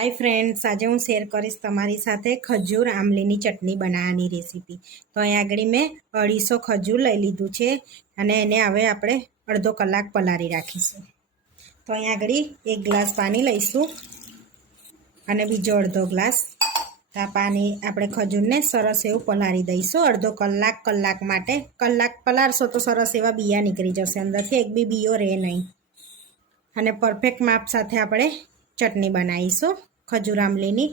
Hi friends, आज हूँ शेर करीश तमारी साथे खजूर आमलीनी चटनी बनावવાની रेसिपी। तो અહીં આગળ મેં 250 ખજૂર લઈ લીધું છે અને એને હવે આપણે અડધો કલાક પલાળી રાખીશું। તો અહીં આગળ 1 ગ્લાસ પાણી લઈશું અને બીજો અડધો ગ્લાસ આ પાણી આપણે ખજૂરને સરસ એવું પલાળી દઈશું અડધો કલાક માટે। કલાક પલાળશો તો સરસ એવા બીયા નીકળી જશે, અંદરથી એક બી બીયો રહે નહીં અને પરફેક્ટ માપ સાથે આપણે ચટણી બનાવીશું ખજૂર આમલીની।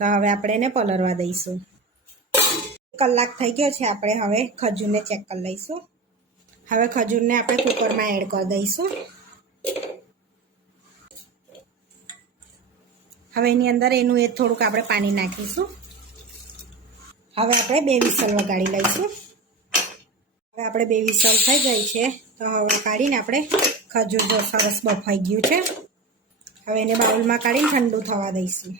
તો હવે આપણે એને પલળવા દઈશું। કલાક થઈ ગયો છે, આપણે હવે ખજૂરને ચેક કરી લઈશું। હવે ખજૂરને આપણે કુકરમાં એડ કરી દઈશું। હવે એની અંદર એનું થોડુંક આપણે પાણી નાખીશું। હવે આપણે 2 વિસલ વગાડી લઈશું। હવે આપણે 2 વિસલ થઈ ગઈ છે, તો હવે કાઢીને આપણે ખજૂર જો સરસ બફાઈ ગયું છે, હવે એને બાઉલમાં કાઢીને ઠંડુ થવા દઈશું।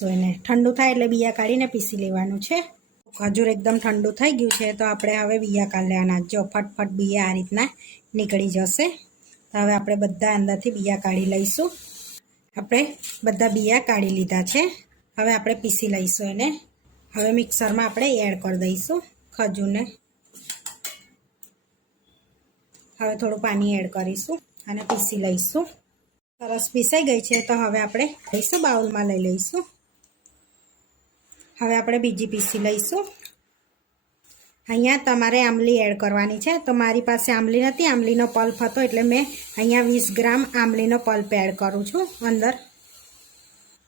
તો એને ઠંડુ થાય એટલે બીયા કાઢીને પીસી લેવાનું છે। ખજૂર એકદમ ઠંડુ થઈ ગયું છે, તો આપણે હવે બીયા કાઢી લેવાના। જો ફટફટ બીયા આ રીતના નીકળી જશે। તો હવે આપણે બધા અંદરથી બીયા કાઢી લઈશું। આપણે બધા બીયા કાઢી લીધા છે, હવે આપણે પીસી લઈશું એને। હવે મિક્સરમાં આપણે એડ કરી દઈશું ખજૂરને। હવે થોડું પાણી એડ કરીશું અને પીસી લઈશું। સરસ પીસાઈ ગઈ છે, તો હવે આપણે લઈશું બાઉલમાં લઈ લઈશું। હવે આપણે બીજી પીસી લઈશું। અહીંયા તમારે આમલી એડ કરવાની છે, તો મારી પાસે આમલી નથી, આમલીનો પલ્પ હતો એટલે મેં અહીંયા 20 ગ્રામ આમલીનો પલ્પ એડ કરું છું અંદર।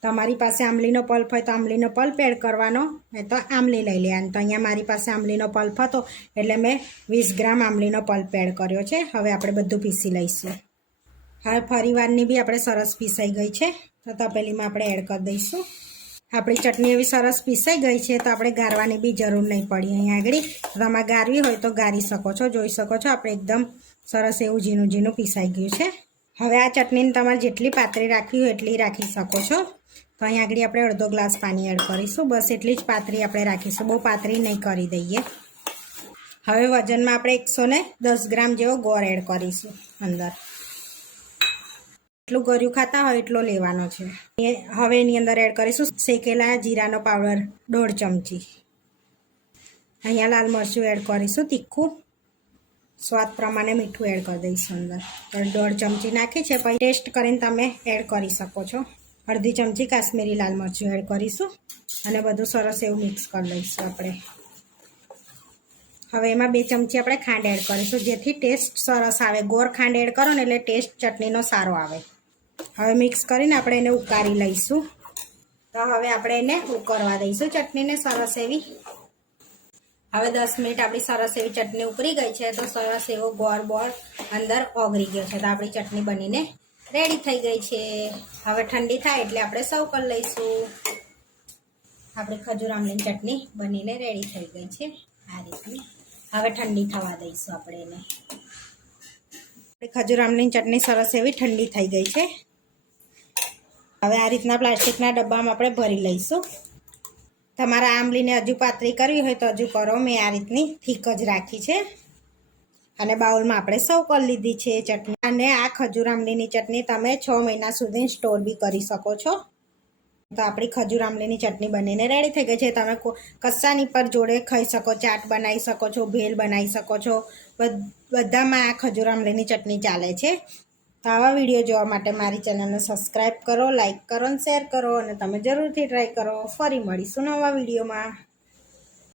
તમારી પાસે આમલીનો પલ્પ હોય તો આમલીનો પલ્પ એડ કરવાનો, નહીં તો આમલી લઈ લેવાની। તો અહીંયા મારી પાસે આમલીનો પલ્પ હતો એટલે મેં 20 ગ્રામ આમલીનો પલ્પ એડ કર્યો છે। હવે આપણે બધું પીસી લઈશું। હવે ફરીવારની બી આપણે સરસ પીસાઈ ગઈ છે, તો તપેલીમાં આપણે એડ કરી દઈશું। આપણી ચટણી એવી સરસ પીસાઈ ગઈ છે, તો આપણે ગાળવાની બી જરૂર નહીં પડી। અહીંયા આગળ તમે ગાળવી હોય તો ગાળી શકો છો। જોઈ શકો છો આપણે એકદમ સરસ એવું ઝીણું ઝીણું પીસાઈ ગયું છે। હવે આ ચટણીને તમારે જેટલી પાતળી રાખવી હોય એટલી રાખી શકો છો। તો અહીંયા આગળ આપણે અડધો ગ્લાસ પાણી એડ કરીશું, બસ એટલી જ પાતળી આપણે રાખીશું, બહુ પાતળી નહીં કરી દઈએ। હવે વજનમાં આપણે 110 ગ્રામ જેવો ગોળ એડ કરીશું અંદર। એટલું ગળ્યું ખાતા હોય એટલો લેવાનો છે। હવે એની અંદર એડ કરીશું શેકેલા જીરાનો પાવડર 1.5 ચમચી। અહીંયા લાલ મરચું એડ કરીશું તીખું, સ્વાદ પ્રમાણે મીઠું એડ કરી દઈશું અંદર। તો 1.5 ચમચી નાખી છે, પછી ટેસ્ટ કરીને તમે એડ કરી શકો છો। અડધી ચમચી કાશ્મીરી લાલ મરચું એડ કરીશું અને બધું સરસ એવું મિક્સ કરી લઈશું આપણે। હવે એમાં 2 ચમચી આપણે ખાંડ એડ કરીશું, જેથી ટેસ્ટ સરસ આવે। ગોળ ખાંડ એડ કરો ને એટલે ટેસ્ટ ચટણીનો સારો આવે। હવે મિક્સ કરીને આપણે એને ઉકાળી લઈશું। તો હવે આપણે એને ઉકળવા દઈશું ચટણીને સરસ એવી। હવે 10 મિનિટ આપણી સરસ એવી ચટણી ઉકળી ગઈ છે, તો સરસ એવો ગોળ બોળ અંદર ઓગળી ગયો છે, તો આપણી ચટણી બનીને રેડી થઈ ગઈ છે। હવે ઠંડી થાય એટલે આપણે સર્વ કરી લઈશું। આપણી ખજૂર આમલીની ચટણી બનીને રેડી થઈ ગઈ છે આ રીતની। હવે ઠંડી થવા દઈશું આપણે એને। ખજૂર આમલીની ચટણી સરસ એવી ઠંડી થઈ ગઈ છે। હવે આ રીતના પ્લાસ્ટિકના ડબ્બામાં આપણે ભરી લઈશું। તમારા આમલીને હજુ પાતળી કરવી હોય તો હજુ કરો, મેં આ રીતની થીક જ રાખી છે અને બાઉલમાં આપણે સર્વ કરી લીધી છે ચટણી। અને આ ખજૂર આમલીની ચટણી તમે 6 મહિના સુધી સ્ટોર બી કરી શકો છો। તો આપણી ખજૂર આમલીની ચટણી બનીને રેડી થઈ ગઈ છે। તમે કશાની પર જોડે ખાઈ શકો, ચાટ બનાવી શકો છો, ભેલ બનાવી શકો છો, બધામાં આ ખજૂર આમલીની ચટણી ચાલે છે। તો આવા વિડીયો જોવા માટે મારી ચેનલને સબસ્ક્રાઈબ કરો, લાઈક કરો અને શેર કરો, અને તમે જરૂરથી ટ્રાય કરો। ફરી મળીશું નવા વિડીયોમાં।